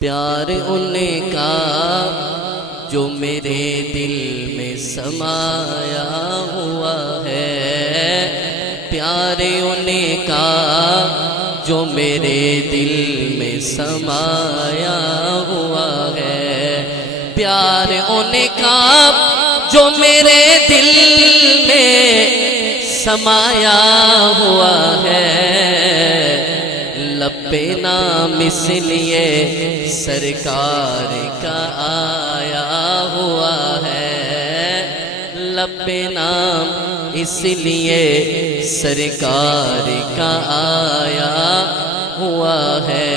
پیار ان کا جو میرے دل میں سمایا ہوا ہے، پیار ان کا جو میرے دل میں سمایا ہوا ہے، پیار ان کا جو میرے دل میں سمایا ہوا ہے، لب پہ نام اس لیے سرکار کا آیا ہوا ہے، لب پہ نام اس لیے سرکار کا آیا ہوا ہے۔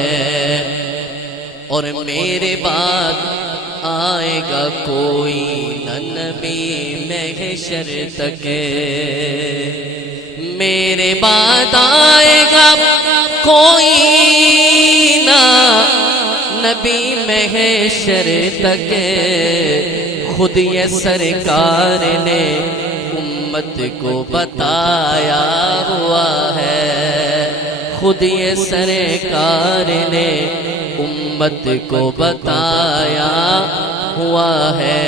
اور میرے بعد آئے گا کوئی نہ نبی محشر تک، میرے بعد آئے گا کوئی نہ نبی محشر تک، خود یہ سرکار نے امت کو بتایا ہوا ہے، خود یہ سرکار نے امت کو بتایا ہوا ہے،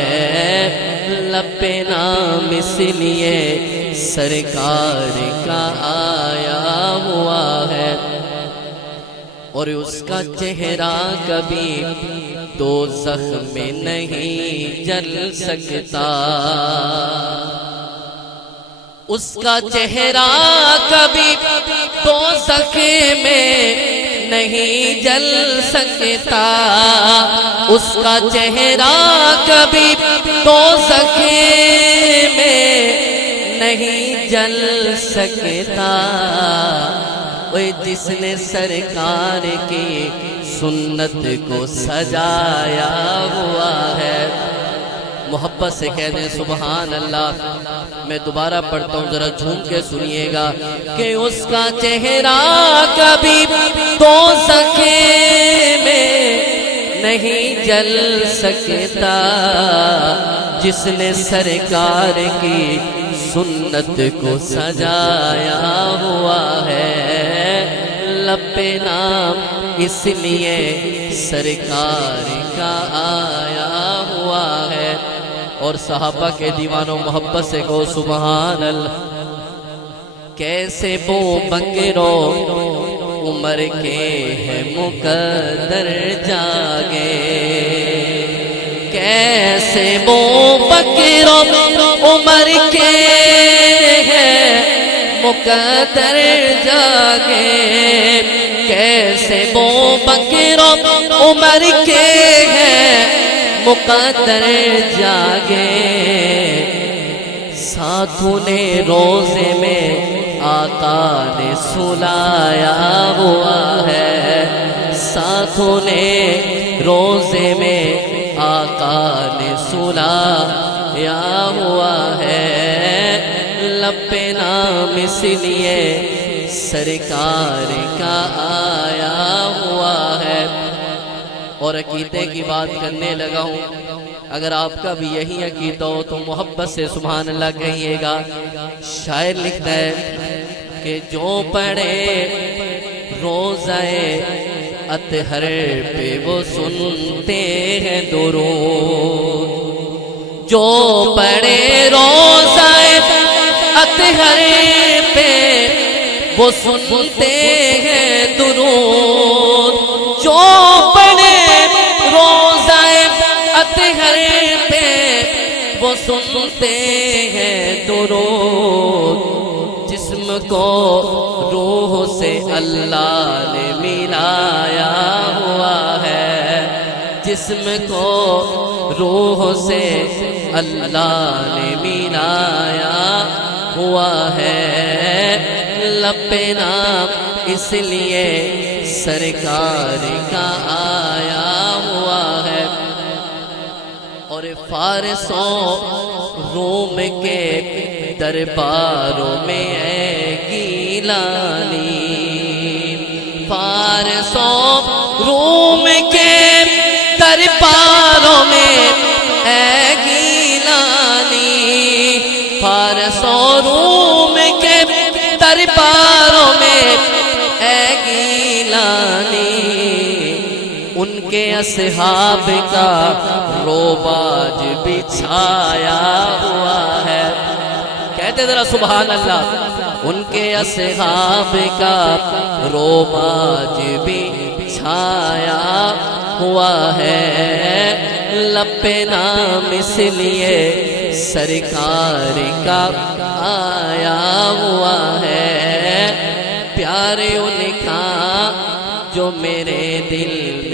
لب پہ نام اس لیے سرکار کا آیا ہوا ہے۔ اور اس کا چہرہ کبھی دوزخ میں نہیں جل سکتا، اس کا چہرہ کبھی دوزخ میں نہیں جل سکتا، اس کا چہرہ کبھی دوزخ میں نہیں جل سکتا، جس نے سرکار کی سنت کو سجایا ہوا ہے۔ محبت سے کہہ دیں سبحان اللہ۔ میں دوبارہ پڑھتا ہوں، ذرا جھوم کے سنیے گا کہ اس کا چہرہ کبھی دوزخ میں نہیں جل سکتا، جس نے سرکار کی سنت کو سجایا ہوا ہے، لب پہ نام اس لیے سرکار کا آیا ہوا ہے۔ اور صحابہ کے دیوانوں محبت سے کہو سبحان اللہ۔ کیسے بو بکرو عمر کے ہے مقدر جاگے، کیسے بو بکرو عمر کے ہے مقدر جاگے، کیسے بو بکرو عمر کے ہے مقدر جاگے، ساتھوں نے روزے میں آقا نے سلایا ہوا ہے، ساتھوں نے روزے میں آقا نے سلایا ہوا ہے، لب پہ نام اس لیے سرکار کا آیا ہوا ہے۔ اور عقیدے کی بات کرنے لگا ہوں، اگر آپ کا بھی یہی عقیدہ ہو تو محبت سے سبحان اللہ کہیے گا۔ شاعر لکھتا ہے کہ جو پڑھے روزہ اطہر پہ وہ سنتے ہیں درود، جو پڑھے روزہ اطہر پہ وہ سنتے ہیں درود، جو پڑھے روزہ اطہر پہ وہ سنتے ہیں درود، جسم کو روح سے اللہ نے ملایا ہوا ہے، جسم کو روح سے اللہ نے ملایا ہوا ہے، لب پہ نام اس لیے سرکار کا آیا ہوا ہے۔ اور فارسوں روم کے درباروں میں اے گیلانی، فارسوں روم کے درباروں میں اے گیلانی، فارسوں روم کے درباروں میں اے گیلانی، ان کے اصحاب کا روباج بچھایا ہوا ہے. کہتے ذرا سبحان اللہ. ان کے اصحاب کا روباج بچھایا ہوا ہے. لب نام اس لیے سرکار کا آیا ہوا ہے. پیار ان کا جو میرے دل